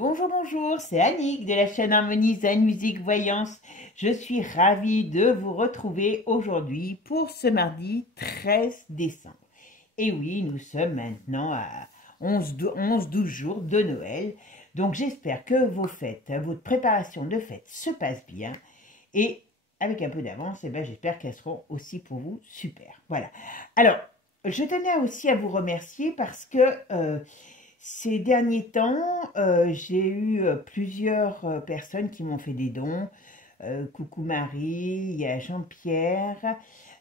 Bonjour, bonjour, c'est Annick de la chaîne Harmonie Zen Musique Voyance. Je suis ravie de vous retrouver aujourd'hui pour ce mardi 13 décembre. Et oui, nous sommes maintenant à 11-12 jours de Noël. Donc j'espère que vos fêtes, votre préparation de fêtes se passe bien. Et avec un peu d'avance, j'espère qu'elles seront aussi pour vous super. Voilà. Alors, je tenais aussi à vous remercier parce que ces derniers temps, j'ai eu plusieurs personnes qui m'ont fait des dons. Coucou Marie, il y a Jean-Pierre,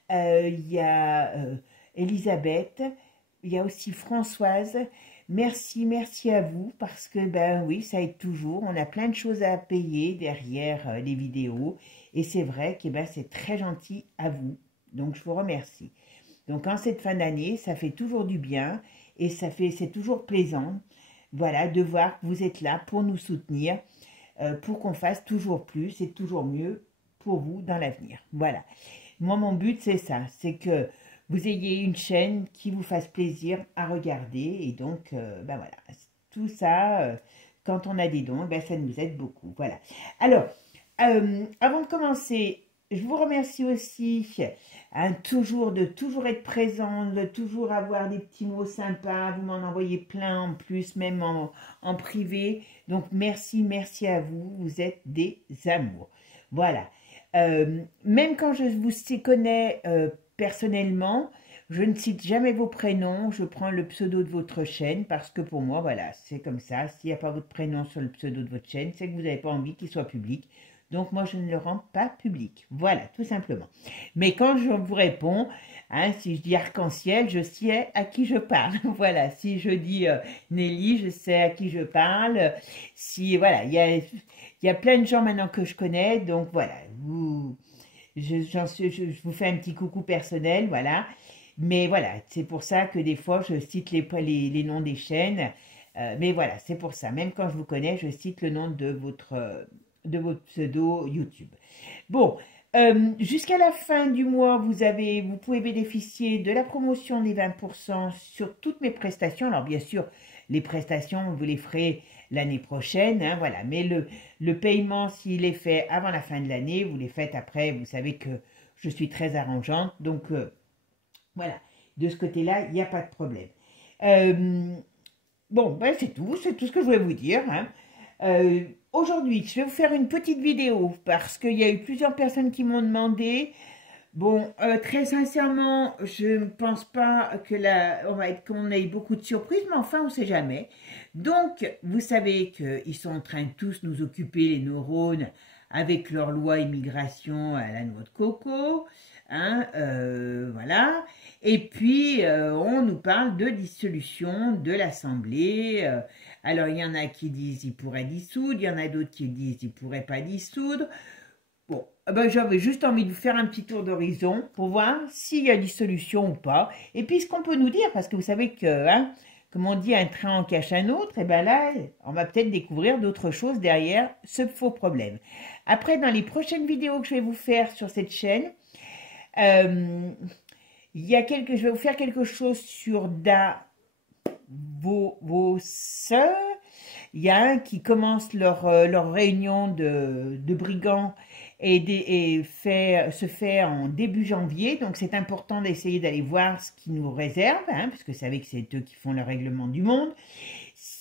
il y a Elisabeth, il y a aussi Françoise. Merci, merci à vous parce que, ben oui, ça aide toujours. On a plein de choses à payer derrière les vidéos. Et c'est vrai que c'est très gentil à vous. Donc, je vous remercie. Donc, en cette fin d'année, ça fait toujours du bien et c'est toujours plaisant, voilà, de voir que vous êtes là pour nous soutenir, pour qu'on fasse toujours plus et toujours mieux pour vous dans l'avenir. Voilà. Moi, mon but, c'est ça, c'est que vous ayez une chaîne qui vous fasse plaisir à regarder et donc, voilà, tout ça, quand on a des dons, ça nous aide beaucoup. Voilà. Alors, avant de commencer, je vous remercie aussi de toujours être présent, de toujours avoir des petits mots sympas. Vous m'en envoyez plein en plus, même en privé. Donc, merci, merci à vous. Vous êtes des amours. Voilà. Même quand je vous connais personnellement, je ne cite jamais vos prénoms. Je prends le pseudo de votre chaîne parce que pour moi, voilà, c'est comme ça. S'il n'y a pas votre prénom sur le pseudo de votre chaîne, c'est que vous n'avez pas envie qu'il soit public. Donc, moi, je ne le rends pas public. Voilà, tout simplement. Mais quand je vous réponds, hein, si je dis arc-en-ciel, je sais à qui je parle. Voilà, si je dis Nelly, je sais à qui je parle. Si, voilà, il y a plein de gens maintenant que je connais. Donc, voilà, je vous fais un petit coucou personnel, voilà. Mais voilà, c'est pour ça que des fois, je cite les noms des chaînes. Mais voilà, c'est pour ça. Même quand je vous connais, je cite le nom de votre pseudo YouTube. Bon, jusqu'à la fin du mois, vous pouvez bénéficier de la promotion des 20% sur toutes mes prestations. Alors bien sûr, les prestations, vous les ferez l'année prochaine, hein, voilà. Mais le paiement, s'il est fait avant la fin de l'année, vous les faites après. Vous savez que je suis très arrangeante, donc voilà. De ce côté-là, il n'y a pas de problème. Bon, c'est tout ce que je voulais vous dire, hein. Aujourd'hui, je vais vous faire une petite vidéo parce qu'il y a eu plusieurs personnes qui m'ont demandé. Bon, très sincèrement, je ne pense pas qu'on ait beaucoup de surprises, mais enfin, on ne sait jamais. Donc, vous savez qu'ils sont en train de tous nous occuper, les neurones, avec leur loi immigration à la noix de coco, hein, voilà. Et puis, on nous parle de dissolution de l'Assemblée. Alors, il y en a qui disent qu'il pourrait dissoudre, il y en a d'autres qui disent qu'il ne pourrait pas dissoudre. Bon, j'avais juste envie de vous faire un petit tour d'horizon pour voir s'il y a dissolution ou pas. Et puis, ce qu'on peut nous dire, parce que vous savez que, hein, comme on dit, un train en cache un autre, et bien là, on va peut-être découvrir d'autres choses derrière ce faux problème. Après, dans les prochaines vidéos que je vais vous faire sur cette chaîne, je vais vous faire quelque chose sur vos sœurs. Il y a un qui commence leur réunion de brigands se fait en début janvier. Donc, c'est important d'essayer d'aller voir ce qu'ils nous réservent, hein, parce que vous savez que c'est eux qui font le règlement du monde.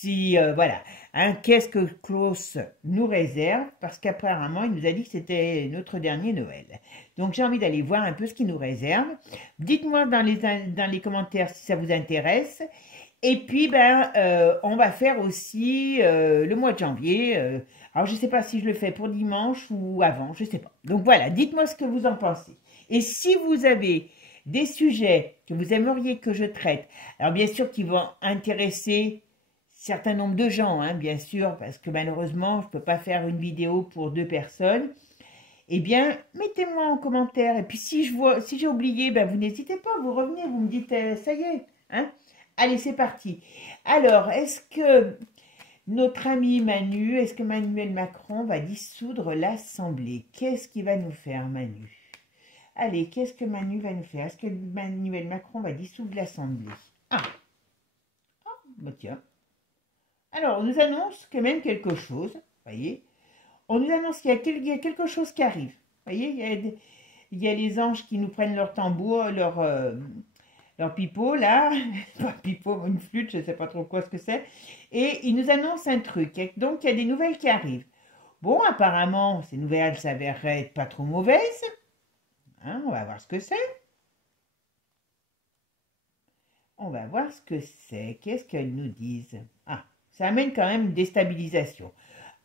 Voilà, hein, qu'est-ce que Klaus nous réserve? Parce qu'apparemment, il nous a dit que c'était notre dernier Noël. Donc, j'ai envie d'aller voir un peu ce qu'il nous réserve. Dites-moi dans les commentaires si ça vous intéresse. Et puis, on va faire aussi le mois de janvier. Alors, je ne sais pas si je le fais pour dimanche ou avant, je ne sais pas. Donc, voilà, dites-moi ce que vous en pensez. Et si vous avez des sujets que vous aimeriez que je traite, alors bien sûr qui vont intéresser un certain nombre de gens, hein, bien sûr, parce que malheureusement, je ne peux pas faire une vidéo pour 2 personnes, eh bien, mettez-moi en commentaire. Et puis, si j'ai oublié, vous n'hésitez pas, vous revenez, vous me dites, ça y est, hein. Allez, c'est parti. Alors, est-ce que notre ami Manu, est-ce que Emmanuel Macron va dissoudre l'Assemblée? Qu'est-ce qu'il va nous faire, Manu? Allez, qu'est-ce que Manu va nous faire? Est-ce que Emmanuel Macron va dissoudre l'Assemblée? Ah, tiens. Alors, on nous annonce quand même quelque chose, voyez. On nous annonce qu'il y a quelque chose qui arrive. Voyez, il y a les anges qui nous prennent leur tambour, leur pipeau, là. Pas pipeau, une flûte, je ne sais pas trop quoi ce que c'est. Et ils nous annoncent un truc. Donc, il y a des nouvelles qui arrivent. Bon, apparemment, ces nouvelles s'avéreraient être pas trop mauvaises. Hein, on va voir ce que c'est. On va voir ce que c'est. Qu'est-ce qu'elles nous disent? Ah, ça amène quand même une déstabilisation.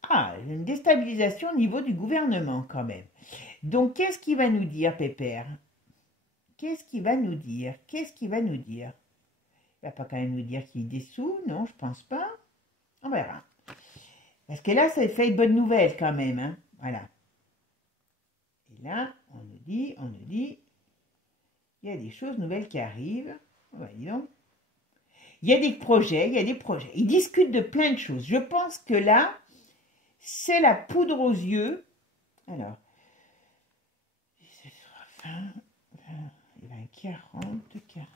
Ah, une déstabilisation au niveau du gouvernement quand même. Donc, qu'est-ce qu'il va nous dire, Pépère? Qu'est-ce qu'il va nous dire? Qu'est-ce qu'il va nous dire? Il va pas quand même nous dire qu'il dissout? Non, je pense pas. On verra. Parce que là, ça fait une bonne nouvelle quand même. Hein. Voilà. Et là, on nous dit, il y a des choses nouvelles qui arrivent. Oh, dis donc. Il y a des projets. Ils discutent de plein de choses. Je pense que là, c'est la poudre aux yeux. Alors, 40, 41,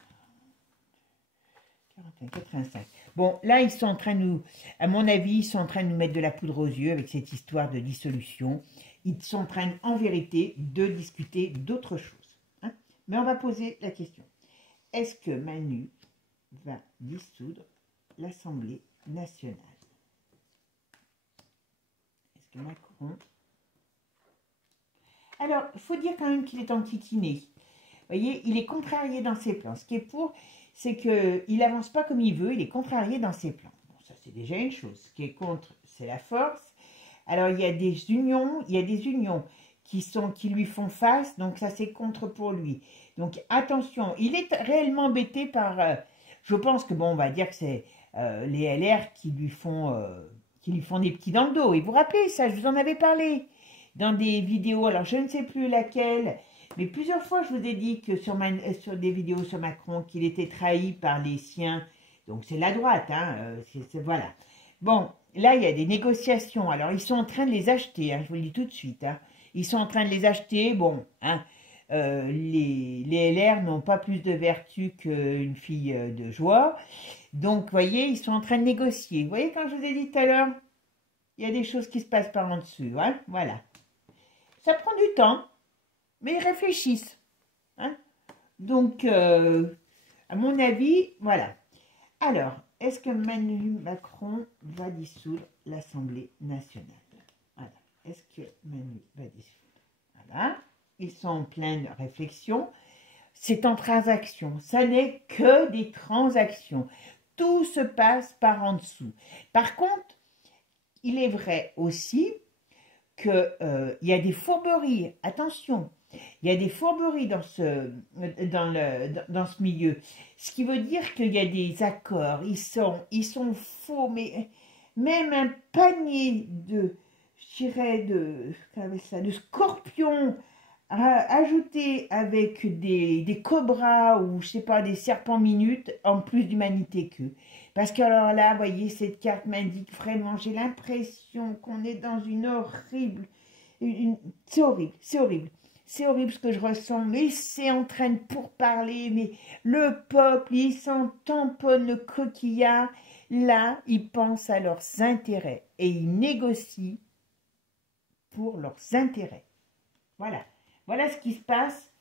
85. Bon, là, ils sont en train de nous, à mon avis, ils sont en train de nous mettre de la poudre aux yeux avec cette histoire de dissolution. Ils sont en train, en vérité, de discuter d'autres choses. Hein. Mais on va poser la question. Est-ce que Manu va dissoudre l'Assemblée nationale? Est-ce que Macron... Alors, il faut dire quand même qu'il est enquiquiné. Vous voyez, il est contrarié dans ses plans. Ce qui est pour, c'est qu'il n'avance pas comme il veut, il est contrarié dans ses plans. Bon, ça c'est déjà une chose. Ce qui est contre, c'est la force. Alors, il y a des unions qui lui font face, donc ça c'est contre pour lui. Donc, attention, il est réellement embêté par... je pense que, bon, on va dire que c'est les LR qui lui font des petits dans le dos. Et vous vous rappelez ça, je vous en avais parlé dans des vidéos, alors je ne sais plus laquelle, mais plusieurs fois je vous ai dit que sur des vidéos sur Macron, qu'il était trahi par les siens, donc c'est la droite, hein, voilà. Bon, là il y a des négociations, alors ils sont en train de les acheter, hein, je vous le dis tout de suite, hein. Ils sont en train de les acheter, bon, hein, les LR n'ont pas plus de vertu qu'une fille de joie, donc vous voyez, ils sont en train de négocier. Vous voyez quand je vous ai dit tout à l'heure, il y a des choses qui se passent par en dessous, hein, voilà. Ça prend du temps, mais ils réfléchissent. Hein. Donc, à mon avis, voilà. Alors, est-ce que Macron va dissoudre l'Assemblée nationale? Voilà. Est-ce que Manu va dissoudre? Voilà. Ils sont en pleine réflexion. C'est en transaction. Ça n'est que des transactions. Tout se passe par en dessous. Par contre, il est vrai aussi qu'il y a des fourberies, attention, il y a des fourberies dans ce milieu. Ce qui veut dire qu'il y a des accords, ils sont faux, mais même un panier je dirais, de scorpions ajoutés avec des cobras ou, je sais pas, des serpents minutes, en plus d'humanité qu'eux. Parce que alors là, vous voyez, cette carte m'indique vraiment, j'ai l'impression qu'on est dans une horrible... c'est horrible, c'est horrible. C'est horrible ce que je ressens, mais c'est en train de pourparler, mais le peuple, il s'en tamponne le coquillard. Là, ils pensent à leurs intérêts et ils négocient pour leurs intérêts. Voilà. Voilà ce qui se passe,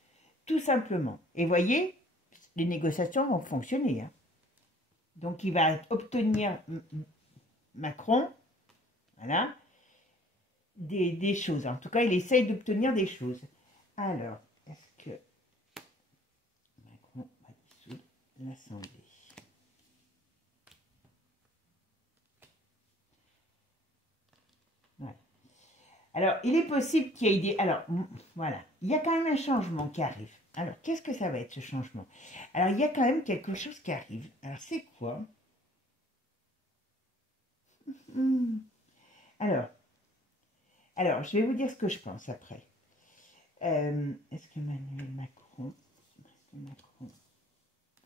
tout simplement. Et voyez, les négociations vont fonctionner. Hein. Donc, il va obtenir, Macron, voilà, des choses. En tout cas, il essaye d'obtenir des choses. Alors, est-ce que Macron va dissoudre l'Assemblée? Voilà. Alors, il est possible qu'il y ait des... Alors, voilà, il y a quand même un changement qui arrive. Alors, qu'est-ce que ça va être, ce changement? Alors, il y a quand même quelque chose qui arrive. Alors, c'est quoi? Alors, je vais vous dire ce que je pense après. Est-ce que Macron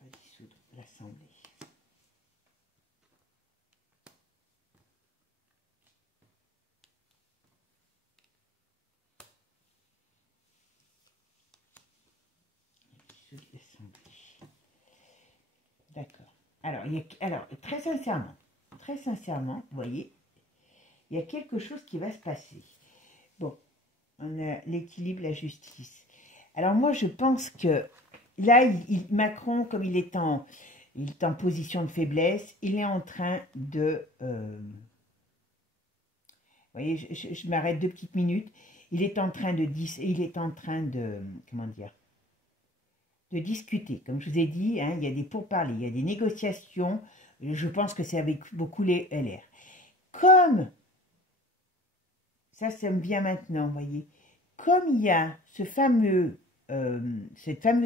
va dissoudre l'Assemblée? D'accord. Alors, très sincèrement, très sincèrement, vous voyez, il y a quelque chose qui va se passer. Bon, on a l'équilibre, la justice. Alors moi, je pense que là, Macron, comme il est en position de faiblesse, il est en train de... vous voyez, je m'arrête 2 petites minutes. Il est en train de comment dire, de discuter. Comme je vous ai dit, hein, il y a des pourparlers, il y a des négociations. Je pense que c'est avec beaucoup les LR. Comme, ça me vient maintenant, vous voyez, comme il y a cette fameuse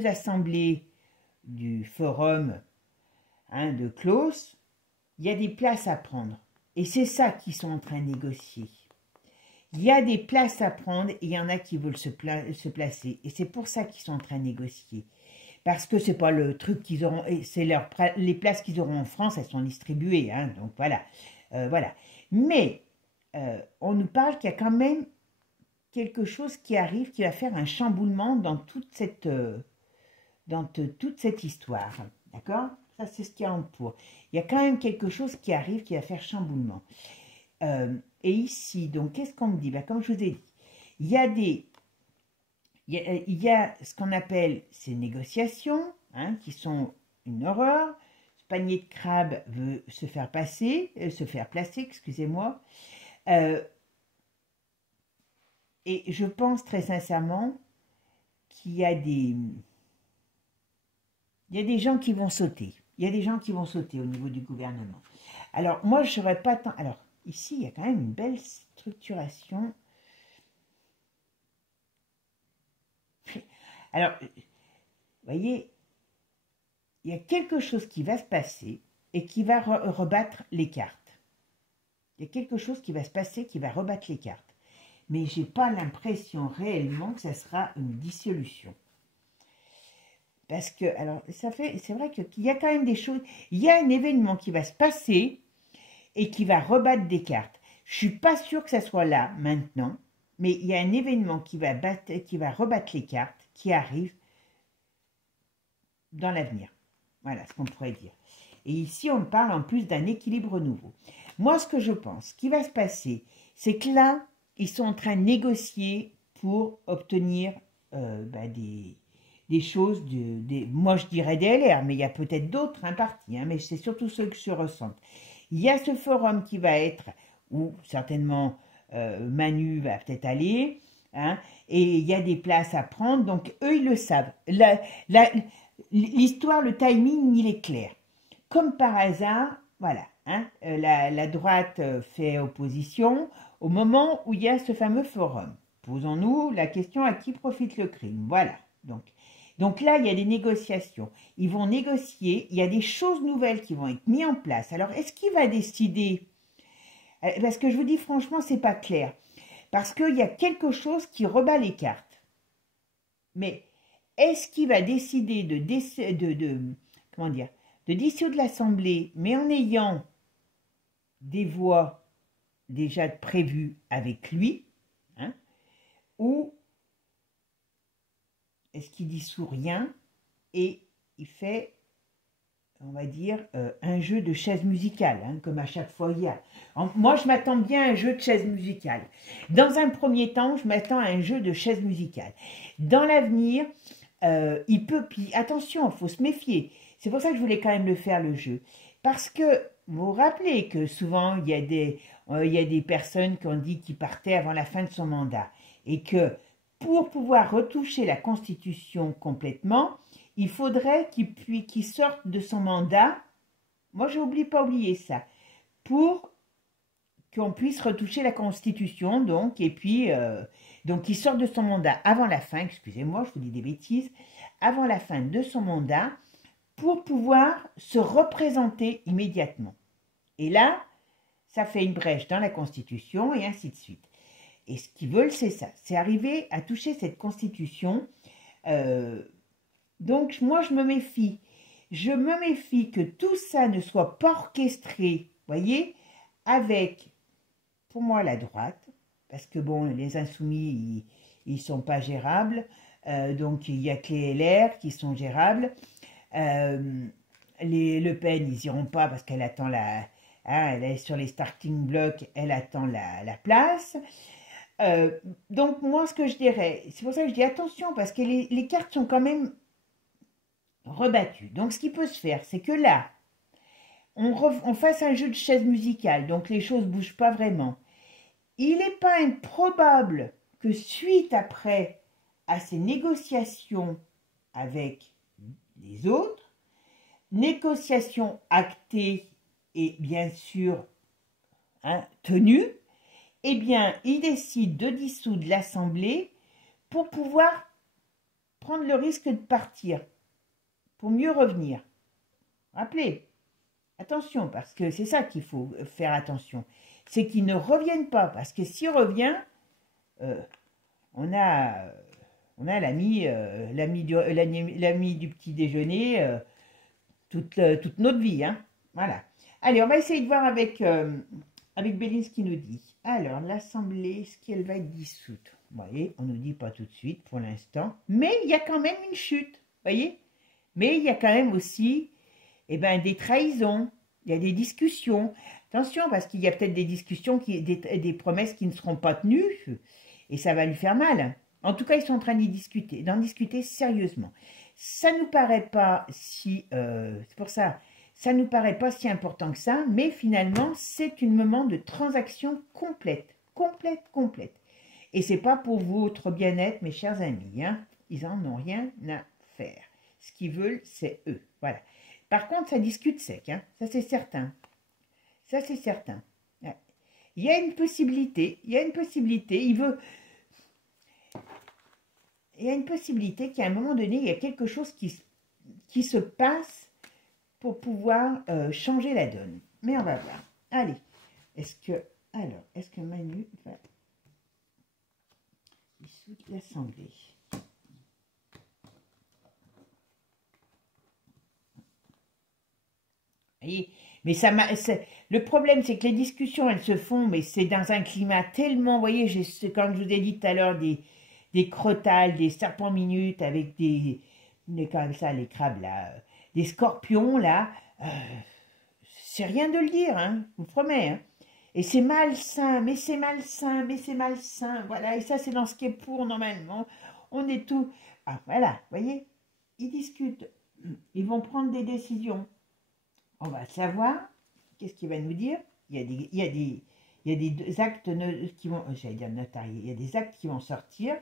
assemblée du forum, hein, de Klaus, il y a des places à prendre. Et c'est ça qu'ils sont en train de négocier. Il y a des places à prendre et il y en a qui veulent se placer. Et c'est pour ça qu'ils sont en train de négocier. Parce que c'est pas le truc qu'ils auront, c'est les places qu'ils auront en France, elles sont distribuées, hein, donc voilà. Voilà. Mais on nous parle qu'il y a quand même quelque chose qui arrive, qui va faire un chamboulement dans toute cette histoire. D'accord? Ça, c'est ce qu'il y a en pour. Il y a quand même quelque chose qui arrive qui va faire chamboulement. Et ici, donc, qu'est-ce qu'on me dit? Ben, comme je vous ai dit, il y a ce qu'on appelle ces négociations, hein, qui sont une horreur. Ce panier de crabes veut se faire placer, excusez-moi. Et je pense très sincèrement qu'il y a des gens qui vont sauter. Il y a des gens qui vont sauter au niveau du gouvernement. Alors, moi, je ne serais pas tant... Alors, ici, il y a quand même une belle structuration. Alors, vous voyez, il y a quelque chose qui va se passer et qui va rebattre les cartes. Il y a quelque chose qui va se passer qui va rebattre les cartes. Mais je n'ai pas l'impression réellement que ça sera une dissolution. Parce que, alors, c'est vrai qu'il y a quand même des choses, il y a un événement qui va se passer et qui va rebattre des cartes. Je ne suis pas sûre que ça soit là, maintenant, mais il y a un événement qui va rebattre les cartes, qui arrive dans l'avenir. Voilà ce qu'on pourrait dire. Et ici, on parle en plus d'un équilibre nouveau. Moi, ce que je pense, ce qui va se passer, c'est que là, ils sont en train de négocier pour obtenir des choses, moi je dirais des LR, mais il y a peut-être d'autres partis, hein, mais c'est surtout ceux que je ressens. Il y a ce forum qui va être, où certainement Manu va peut-être aller, hein, et il y a des places à prendre, donc eux ils le savent. L'histoire, le timing, il est clair. Comme par hasard, voilà, hein, la droite fait opposition au moment où il y a ce fameux forum. Posons-nous la question à qui profite le crime. Voilà, donc là, il y a des négociations. Ils vont négocier, il y a des choses nouvelles qui vont être mises en place. Alors, est-ce qu'il va décider? Parce que je vous dis franchement, c'est pas clair. Parce qu'il y a quelque chose qui rebat les cartes. Mais est-ce qu'il va décider de dissoudre l'Assemblée, mais en ayant des voix déjà prévues avec lui, hein, ou est-ce qu'il dissout rien et il fait, on va dire, un jeu de chaises musicales, hein, comme à chaque fois il y a. Moi, je m'attends bien à un jeu de chaises musicales. Dans un premier temps, je m'attends à un jeu de chaises musicales. Dans l'avenir, il peut... Puis attention, il faut se méfier. C'est pour ça que je voulais quand même le faire, le jeu. Parce que vous vous rappelez que souvent, il y a des personnes qui ont dit qu'ils partaient avant la fin de son mandat. Et que pour pouvoir retoucher la Constitution complètement, il faudrait qu'il sorte de son mandat. Moi, je n'oublie pas oublier ça. Pour qu'on puisse retoucher la Constitution, donc, et puis, donc, il sort de son mandat avant la fin, excusez-moi, je vous dis des bêtises, avant la fin de son mandat, pour pouvoir se représenter immédiatement. Et là, ça fait une brèche dans la Constitution, et ainsi de suite. Et ce qu'ils veulent, c'est ça, c'est arriver à toucher cette Constitution. Donc, moi, je me méfie. Je me méfie que tout ça ne soit pas orchestré, voyez, avec, pour moi, la droite, parce que, bon, les insoumis, ils ne sont pas gérables, donc il n'y a que les LR qui sont gérables. Les Le Pen, ils n'iront pas parce qu'elle attend Hein, elle est sur les starting blocks, elle attend la place. Donc moi, ce que je dirais, c'est pour ça que je dis attention, parce que les cartes sont quand même rebattues. Donc ce qui peut se faire, c'est que là, on fasse un jeu de chaises musicales, donc les choses ne bougent pas vraiment. Il n'est pas improbable que suite après à ces négociations avec les autres, négociations actées et bien sûr tenues, eh bien, il décide de dissoudre l'Assemblée pour pouvoir prendre le risque de partir, pour mieux revenir. Rappelez, attention, parce que c'est ça qu'il faut faire attention, c'est qu'ils ne reviennent pas, parce que s'il revient, on a l'ami du petit déjeuner toute notre vie, hein. Voilà. Allez, on va essayer de voir avec Béline ce qu'il nous dit. Alors, l'Assemblée, est-ce qu'elle va être dissoute? Vous voyez, on ne nous dit pas tout de suite pour l'instant, mais il y a quand même une chute, voyez. Mais il y a quand même aussi des trahisons, il y a des discussions. Attention, parce qu'il y a peut-être des discussions, des promesses qui ne seront pas tenues, et ça va lui faire mal. En tout cas, ils sont en train d'en discuter sérieusement. Ça ne nous paraît pas si... c'est pour ça, ça ne nous paraît pas si important que ça, mais finalement, c'est un moment de transaction complète. Complète. Et c'est pas pour votre bien-être, mes chers amis. Hein. Ils n'en ont rien à faire. Ce qu'ils veulent, c'est eux. Voilà. Par contre, ça discute sec. Hein. Ça, c'est certain. Ça, c'est certain. Ouais. Il y a une possibilité. Il y a une possibilité. Il y a une possibilité qu'à un moment donné, il y a quelque chose qui se passe pour pouvoir changer la donne. Mais on va voir. Allez. Est-ce que Manu va dissoudre l'Assemblée? Voyez, mais le problème, c'est que les discussions, elles se font, mais c'est dans un climat tellement, vous voyez, comme je vous ai dit tout à l'heure, des crotales, des serpents minutes avec comme ça, les crabes là, des scorpions là, c'est rien de le dire, hein, je vous promets. Hein. Et c'est malsain, mais c'est malsain, voilà, et ça c'est dans ce qui est pour normalement. On est tout. Ah voilà, vous voyez, ils discutent, ils vont prendre des décisions. On va savoir, qu'est-ce qu'il va nous dire? Il y a des actes qui vont, j'allais dire notariés, il y a des actes qui vont sortir,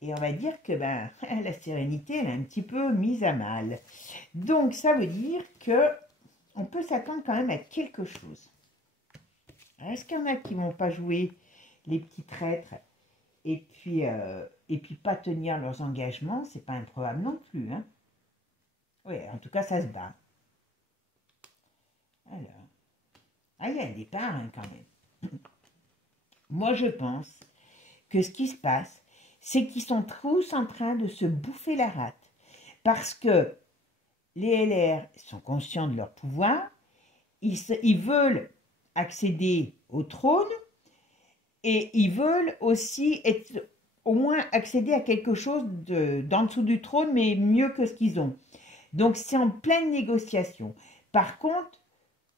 et on va dire que la sérénité, elle est un petit peu mise à mal. Donc, ça veut dire que on peut s'attendre quand même à quelque chose. Est-ce qu'il y en a qui ne vont pas jouer les petits traîtres et puis pas tenir leurs engagements? C'est pas improbable non plus. Hein. Oui, en tout cas, ça se bat. Alors, il y a un départ hein, quand même. Moi, je pense que ce qui se passe, c'est qu'ils sont tous en train de se bouffer la rate. Parce que les LR sont conscients de leur pouvoir, ils veulent accéder au trône et ils veulent aussi au moins accéder à quelque chose d'en dessous du trône, mais mieux que ce qu'ils ont. Donc, c'est en pleine négociation. Par contre,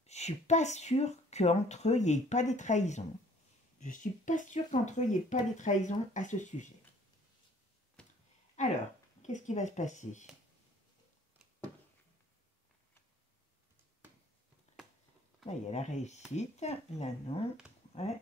je ne suis pas sûre qu'entre eux, il n'y ait pas des trahisons. Je ne suis pas sûre qu'entre eux, il n'y ait pas des trahisons à ce sujet. Alors, qu'est-ce qui va se passer? Là, il y a la réussite. Là, non. Ouais.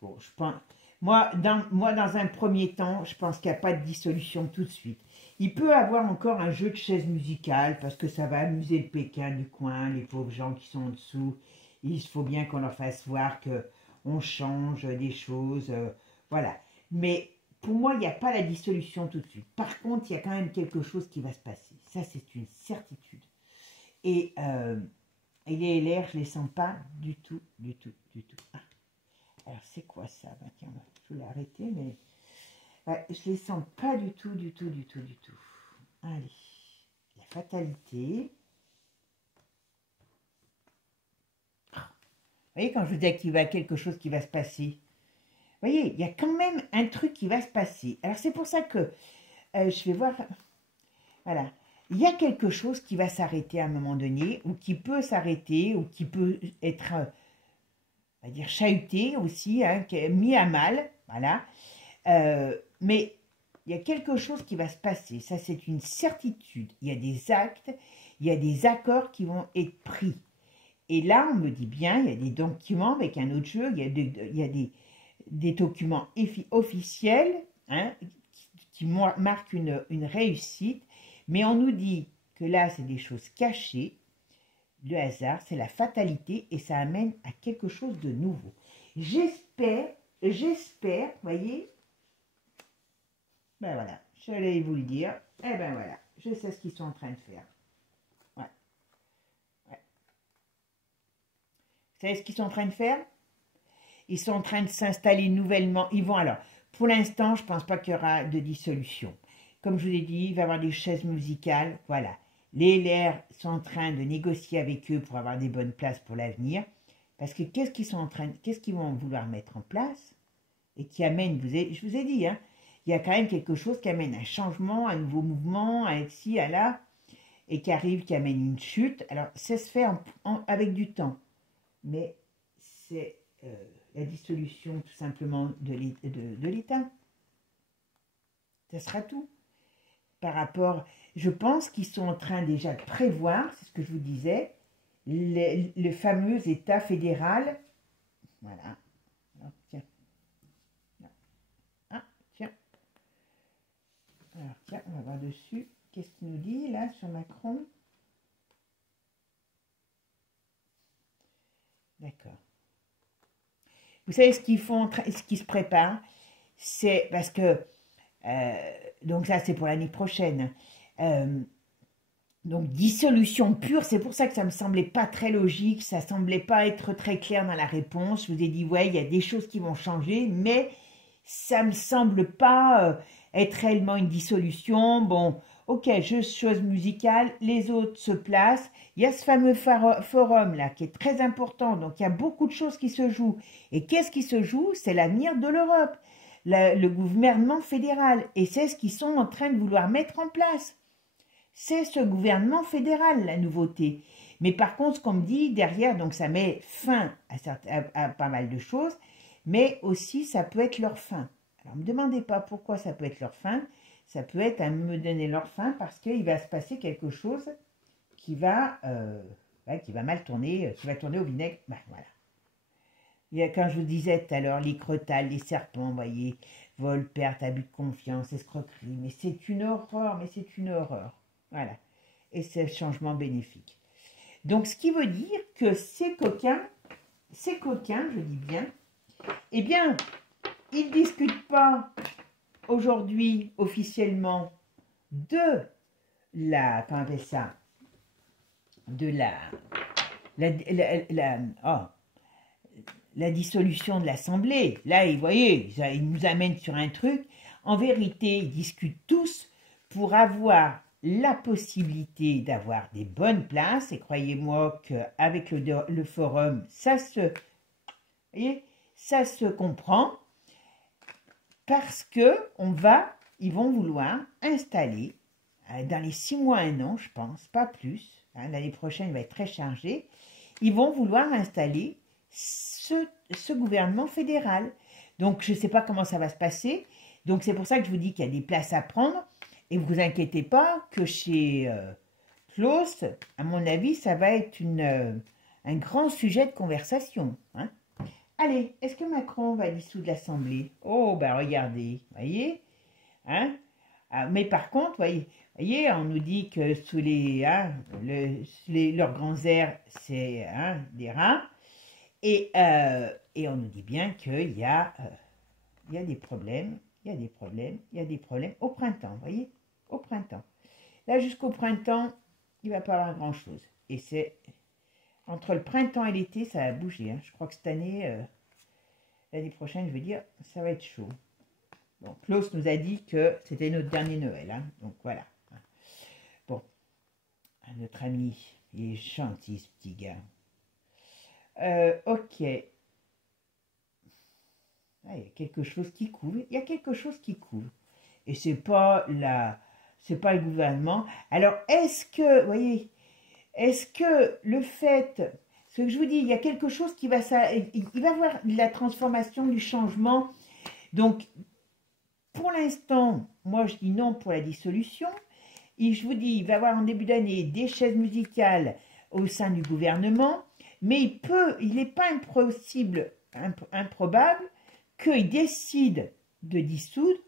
Bon, je pense... Moi, dans un premier temps, je pense qu'il n'y a pas de dissolution tout de suite. Il peut avoir encore un jeu de chaises musicales parce que ça va amuser le Pékin du coin, les pauvres gens qui sont en dessous. Il faut bien qu'on leur fasse voir qu'on change des choses. Voilà. Mais pour moi, il n'y a pas la dissolution tout de suite. Par contre, il y a quand même quelque chose qui va se passer. Ça, c'est une certitude. Et les LR, je ne les sens pas du tout. Ah. Alors, c'est quoi ça? Tiens, je voulais arrêter, mais... Ouais, je les sens pas du tout. Allez, la fatalité. Vous voyez, quand je vous dis qu'il y a quelque chose qui va se passer, vous voyez, il y a quand même un truc qui va se passer. Alors, c'est pour ça que je vais voir... Voilà. il y a quelque chose qui va s'arrêter à un moment donné, ou qui peut s'arrêter, ou qui peut être, on va dire, chahuté aussi, hein, qui est mis à mal, voilà. Mais il y a quelque chose qui va se passer, ça c'est une certitude. Il y a des actes, il y a des accords qui vont être pris. Et là, on me dit bien, il y a des documents avec un autre jeu, il y a des documents officiels, hein, qui marquent une réussite, mais on nous dit que là, c'est des choses cachées. Le hasard, c'est la fatalité et ça amène à quelque chose de nouveau. J'espère, voyez, ben voilà, j'allais vous le dire, et ben voilà, je sais ce qu'ils sont en train de faire. Ouais. Ouais. Vous savez ce qu'ils sont en train de faire? Ils sont en train de s'installer nouvellement. Ils vont alors, pour l'instant, je ne pense pas qu'il y aura de dissolution. Comme je vous ai dit, il va y avoir des chaises musicales, voilà. Les LR sont en train de négocier avec eux pour avoir des bonnes places pour l'avenir. Parce que qu'est-ce qu'ils vont vouloir mettre en place et qui amène, je vous ai dit, hein, il y a quand même quelque chose qui amène un changement, un nouveau mouvement, un ci, à là, et qui arrive, qui amène une chute. Alors, ça se fait avec du temps. Mais c'est la dissolution tout simplement de l'État. Ça sera tout. Par rapport, je pense qu'ils sont en train déjà de prévoir, c'est ce que je vous disais, le fameux État fédéral. Voilà. Alors, tiens. Ah, tiens. Alors, tiens, on va voir dessus. Qu'est-ce qu'il nous dit là sur Macron? D'accord. Vous savez ce qu'ils font, ce qui se prépare? C'est parce que, donc ça c'est pour l'année prochaine, donc dissolution pure, c'est pour ça que ça me semblait pas très logique, ça semblait pas être très clair dans la réponse. Je vous ai dit, ouais, il y a des choses qui vont changer, mais ça me semble pas être réellement une dissolution. Bon, ok, chose musicale, les autres se placent. Il y a ce fameux forum là qui est très important, donc il y a beaucoup de choses qui se jouent. Et qu'est-ce qui se joue? C'est l'avenir de l'Europe, le gouvernement fédéral, et c'est ce qu'ils sont en train de vouloir mettre en place. C'est ce gouvernement fédéral, la nouveauté. Mais par contre, ce qu'on me dit derrière, donc ça met fin à pas mal de choses, mais aussi ça peut être leur fin. Alors, ne me demandez pas pourquoi ça peut être leur fin. Ça peut être à me donner leur fin parce qu'il va se passer quelque chose qui va mal tourner, qui va tourner au vinaigre. Ben, voilà. Il y a, quand je vous disais tout à l'heure, les crotales, les serpents, vous voyez, vol, perte, abus de confiance, escroquerie, mais c'est une horreur, Voilà. Et c'est le changement bénéfique. Donc, ce qui veut dire que ces coquins, je dis bien, eh bien, ils ne discutent pas aujourd'hui officiellement de comment on appelle ça, de la dissolution de l'Assemblée. Là, vous voyez, ils nous amènent sur un truc. En vérité, ils discutent tous pour avoir la possibilité d'avoir des bonnes places. Et croyez-moi qu'avec le forum, ça se comprend. Parce que ils vont vouloir installer, dans les 6 mois, 1 an, je pense, pas plus, hein, l'année prochaine va être très chargée, ils vont vouloir installer ce gouvernement fédéral. Donc, je ne sais pas comment ça va se passer. Donc, c'est pour ça que je vous dis qu'il y a des places à prendre. Et vous inquiétez pas que chez Klaus, à mon avis, ça va être un grand sujet de conversation. Hein. Allez, est-ce que Macron va dissoudre l'Assemblée? Oh, ben regardez, voyez, hein? Ah, mais par contre, voyez, on nous dit que sous leurs grands airs, c'est des rats, et on nous dit bien qu'il y a des problèmes, au printemps, voyez, au printemps. Là, jusqu'au printemps, il ne va pas y avoir grand-chose. Et c'est entre le printemps et l'été, ça va bouger. Hein. Je crois que cette année, l'année prochaine, je veux dire, ça va être chaud. Bon, Klaus nous a dit que c'était notre dernier Noël. Hein. Donc voilà. Bon, notre ami, il est gentil ce petit gars. Ok. Ah, il y a quelque chose qui coule. Et c'est pas c'est pas le gouvernement. Alors, est-ce que, vous voyez, est-ce que le fait, ce que je vous dis, il y a quelque chose qui va, il va y avoir de la transformation, du changement. Donc, pour l'instant, moi je dis non pour la dissolution. Et je vous dis, il va y avoir en début d'année des chaises musicales au sein du gouvernement, mais il n'est pas improbable qu'il décide de dissoudre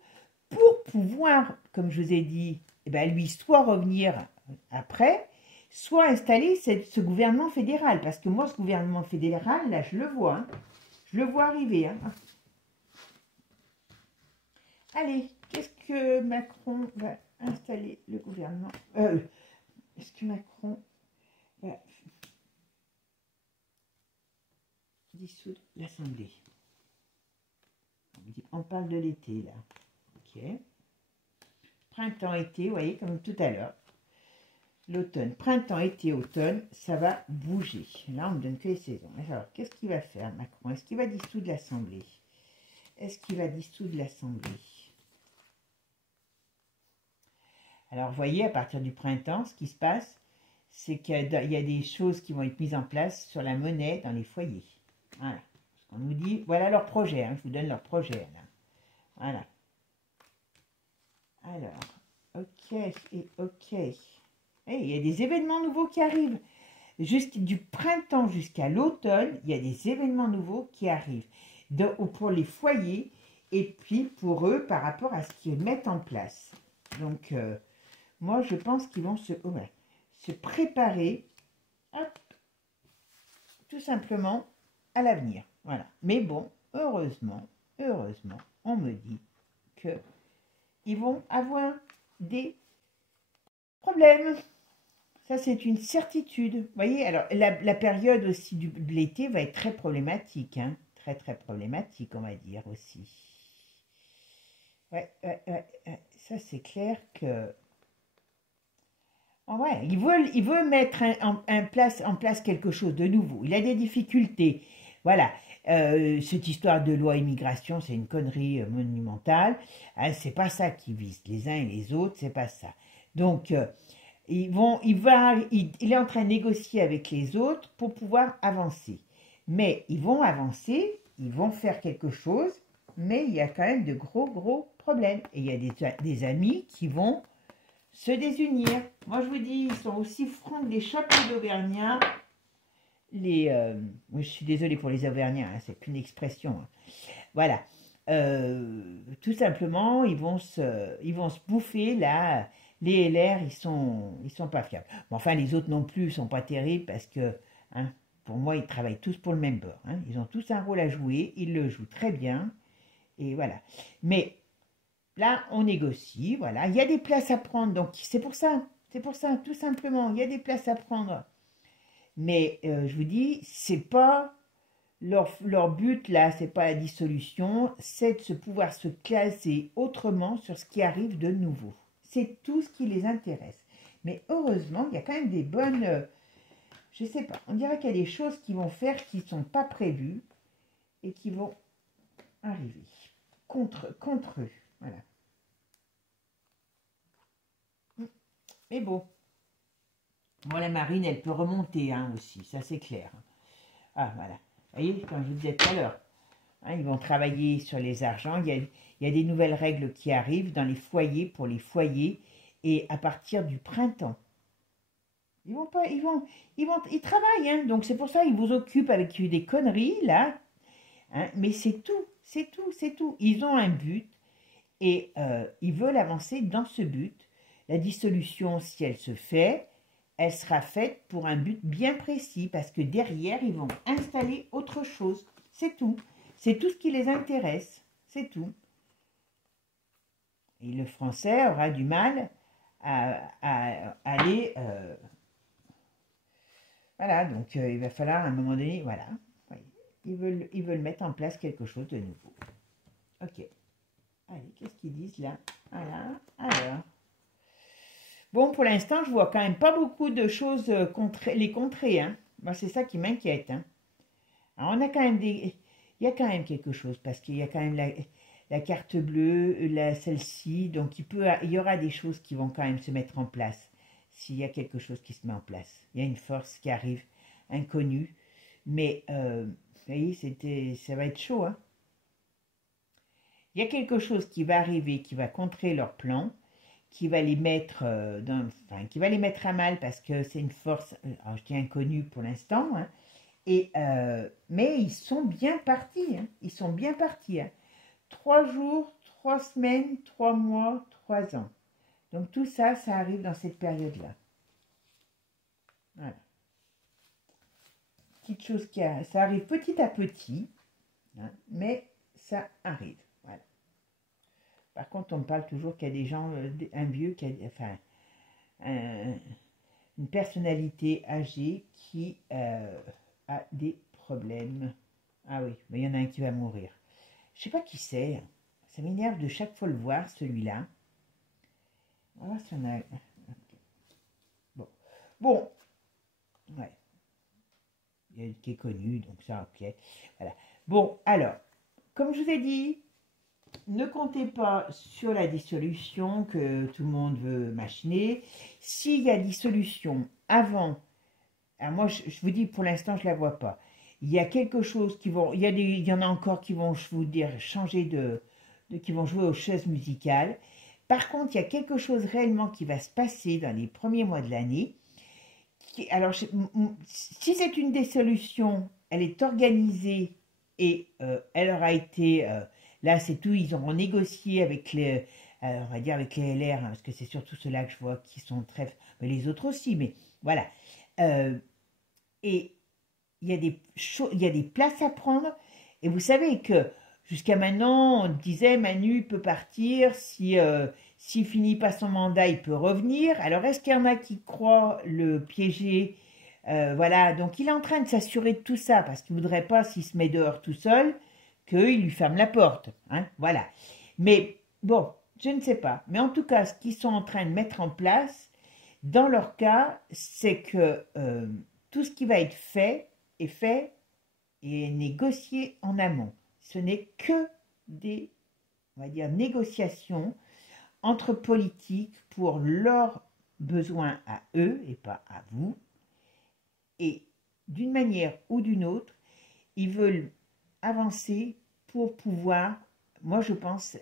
pour pouvoir, comme je vous ai dit, eh ben, lui soit revenir après, soit installer ce gouvernement fédéral. Parce que moi, ce gouvernement fédéral, là, je le vois. Hein, je le vois arriver. Hein. Allez, qu'est-ce que Macron va installer le gouvernement est-ce que Macron va dissoudre l'Assemblée? On parle de l'été, là. Ok. Printemps-été, vous voyez, comme tout à l'heure. L'automne, printemps, été, automne, ça va bouger. Là, on me donne que les saisons. Alors, qu'est-ce qu'il va faire, Macron? Est-ce qu'il va dissoudre l'Assemblée? Est-ce qu'il va dissoudre l'Assemblée? Alors, vous voyez, à partir du printemps, ce qui se passe, c'est qu'il y a des choses qui vont être mises en place sur la monnaie dans les foyers. Voilà. On nous dit, voilà leur projet, hein, je vous donne leur projet. Là. Voilà. Alors, ok et ok. Et il y a des événements nouveaux qui arrivent. Juste du printemps jusqu'à l'automne, il y a des événements nouveaux qui arrivent. Pour les foyers et puis pour eux par rapport à ce qu'ils mettent en place. Donc, moi, je pense qu'ils vont se préparer, hop, tout simplement, à l'avenir. Voilà. Mais bon, heureusement, on me dit qu'ils vont avoir des problèmes. Ça, c'est une certitude. Vous voyez, alors, la période aussi de l'été va être très problématique. Hein. Très, très problématique, on va dire aussi. Ouais. Ça, c'est clair que... Oh ouais, il veut mettre en place quelque chose de nouveau. Il a des difficultés. Voilà. Cette histoire de loi immigration, c'est une connerie monumentale. Hein, c'est pas ça qui vise les uns et les autres, c'est pas ça. Donc, il est en train de négocier avec les autres pour pouvoir avancer. Mais ils vont avancer, ils vont faire quelque chose, mais il y a quand même de gros problèmes. Et il y a des amis qui vont se désunir. Moi, je vous dis, ils sont aussi francs que des chapeaux d'Auvergnat. Je suis désolée pour les Auvergnats, hein, c'est qu'une expression. Hein. Voilà. Tout simplement, ils vont se bouffer là. Les LR, ils sont pas fiables. Bon, enfin, les autres non plus, ils sont pas terribles parce que, hein, pour moi, ils travaillent tous pour le même bord. Hein. Ils ont tous un rôle à jouer, ils le jouent très bien. Et voilà. Mais là, on négocie, voilà. Il y a des places à prendre, donc c'est pour ça, tout simplement. Il y a des places à prendre. Mais je vous dis, c'est pas leur but là, c'est pas la dissolution, c'est de pouvoir se classer autrement sur ce qui arrive de nouveau. C'est tout ce qui les intéresse. Mais heureusement, il y a quand même des bonnes... je sais pas, on dirait qu'il y a des choses qui vont faire qui ne sont pas prévues et qui vont arriver contre eux. Voilà. Mais bon, la marine, elle peut remonter hein, aussi, ça c'est clair. Ah, voilà. Vous voyez, comme je vous disais tout à l'heure, hein, ils vont travailler sur les argents. Il y a des nouvelles règles qui arrivent dans les foyers, pour les foyers, et à partir du printemps. Ils travaillent, hein, donc c'est pour ça qu'ils vous occupent avec des conneries, là. Hein, mais c'est tout. Ils ont un but et ils veulent avancer dans ce but. La dissolution, si elle se fait, elle sera faite pour un but bien précis, parce que derrière, ils vont installer autre chose. C'est tout. C'est tout ce qui les intéresse. C'est tout. Et le français aura du mal à aller... voilà, donc il va falloir à un moment donné... Voilà. Ils veulent mettre en place quelque chose de nouveau. Ok. Allez, qu'est-ce qu'ils disent là? Voilà. Alors... Bon, pour l'instant, je vois quand même pas beaucoup de choses les contrer. Hein. Moi, c'est ça qui m'inquiète. Hein. Alors, on a quand même il y a quand même quelque chose, parce qu'il y a quand même la carte bleue, celle-ci. Donc il y aura des choses qui vont quand même se mettre en place. S'il y a quelque chose qui se met en place. Il y a une force qui arrive, inconnue. Mais, vous voyez, ça va être chaud. Hein. Il y a quelque chose qui va arriver, qui va contrer leur plan, qui va les mettre, qui va les mettre à mal parce que c'est une force, alors je dis inconnue pour l'instant, hein, mais ils sont bien partis. Hein, ils sont bien partis. Hein. 3 jours, 3 semaines, 3 mois, 3 ans. Donc tout ça, ça arrive dans cette période-là. Voilà. Petite chose ça arrive petit à petit, hein, mais ça arrive. Voilà. Par contre, on me parle toujours qu'il y a des gens, un vieux, une personnalité âgée qui a des problèmes. Ah oui, mais il y en a un qui va mourir. Je sais pas qui c'est. Ça m'énerve de chaque fois le voir, celui-là. On va voir si on a... Bon. Bon. Ouais. Il y a qui est connu, donc ça, ok. Voilà. Bon, alors, comme je vous ai dit, ne comptez pas sur la dissolution que tout le monde veut machiner. S'il y a dissolution avant, alors moi, je vous dis, pour l'instant, je ne la vois pas. Il y a quelque chose qui vont... il y en a encore qui vont, je vous dire, changer qui vont jouer aux chaises musicales. Par contre, il y a quelque chose réellement qui va se passer dans les premiers mois de l'année. Alors, si c'est une dissolution, elle est organisée et elle aura été... là, c'est tout, ils auront négocié avec les... on va dire avec les LR, hein, parce que c'est surtout ceux-là que je vois qui sont très... Mais les autres aussi, mais voilà. Et il y a des places à prendre. Et vous savez que jusqu'à maintenant, on disait Manu peut partir, s'il finit pas son mandat, il peut revenir. Alors, est-ce qu'il y en a qui croient le piéger? Voilà, donc il est en train de s'assurer de tout ça, parce qu'il ne voudrait pas, s'il se met dehors tout seul, qu'il lui ferme la porte. Hein, voilà. Mais bon, je ne sais pas. Mais en tout cas, ce qu'ils sont en train de mettre en place, dans leur cas, c'est que tout ce qui va être fait est fait et négocié en amont. Ce n'est que des, on va dire, négociations entre politiques pour leurs besoins à eux et pas à vous. Et d'une manière ou d'une autre, ils veulent avancer pour pouvoir, moi je pense,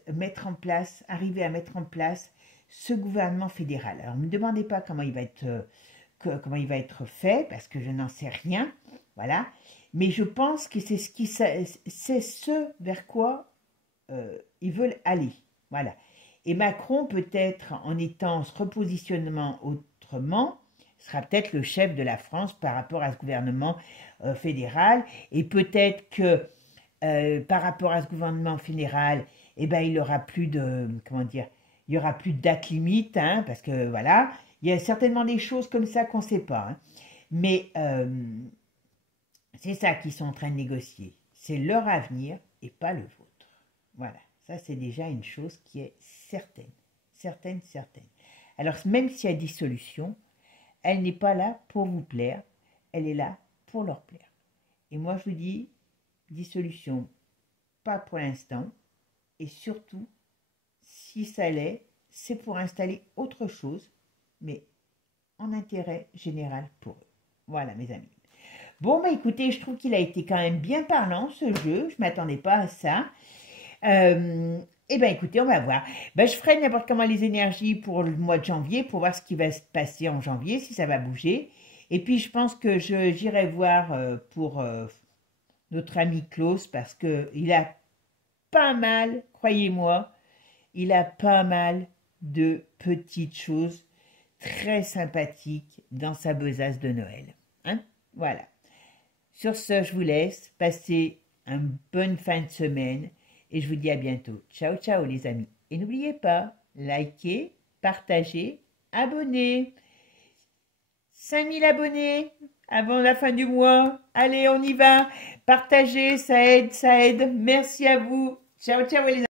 arriver à mettre en place ce gouvernement fédéral. Alors ne me demandez pas comment il va être fait, parce que je n'en sais rien, voilà. Mais je pense que c'est ce vers quoi ils veulent aller, voilà. Et Macron, peut-être, en étant ce repositionnement autrement, sera peut-être le chef de la France par rapport à ce gouvernement fédéral. Et peut-être que par rapport à ce gouvernement fédéral, eh ben, il aura plus de, comment dire, il y aura plus de date limite, hein, parce que voilà, il y a certainement des choses comme ça qu'on ne sait pas. Hein. Mais c'est ça qu'ils sont en train de négocier. C'est leur avenir et pas le vôtre. Voilà. Ça, c'est déjà une chose qui est certaine. Certaine. Alors, même s'il y a dissolution, elle n'est pas là pour vous plaire. Elle est là pour leur plaire. Et moi, je vous dis, dissolution, pas pour l'instant. Et surtout, si ça l'est, c'est pour installer autre chose, mais en intérêt général pour eux. Voilà, mes amis. Bon, bah écoutez, je trouve qu'il a été quand même bien parlant, ce jeu. Je ne m'attendais pas à ça. Eh bien, écoutez, on va voir. Ben, je ferai n'importe comment les énergies pour le mois de janvier, pour voir ce qui va se passer en janvier, si ça va bouger. Et puis, je pense que j'irai voir pour notre ami Klaus, parce qu'il a pas mal, croyez-moi, il a pas mal de petites choses très sympathiques dans sa besace de Noël. Hein? Voilà. Sur ce, je vous laisse. Passez une bonne fin de semaine. Et je vous dis à bientôt. Ciao, ciao les amis. Et n'oubliez pas, likez, partagez, abonnez. 5000 abonnés avant la fin du mois. Allez, on y va. Partagez, ça aide, ça aide. Merci à vous. Ciao, ciao les amis.